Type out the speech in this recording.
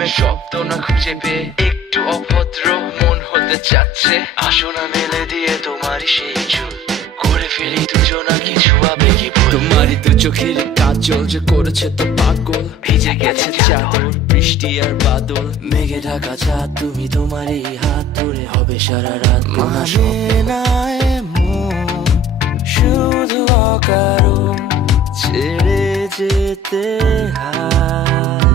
প্রেমের শব্দ না খুঁজে পেয়ে একটু অভদ্র মন হতে চাচ্ছে। আসো না মেলে দিয়ে তোমারই সেই চুল, করে ফেলি দুজনা কিছু আবেগী ভুল। তোমারই দু চোখের কাজল যে করেছে তো পাগল, ভিজে গেছে চাদর বৃষ্টি আর বাদল, মেঘে ঢাকা চাঁদ তুমি তোমার এই হাত ধরে হবে সারা রাত। মানে না এমন শুধু অকারণ ছেড়ে যেতে হয়।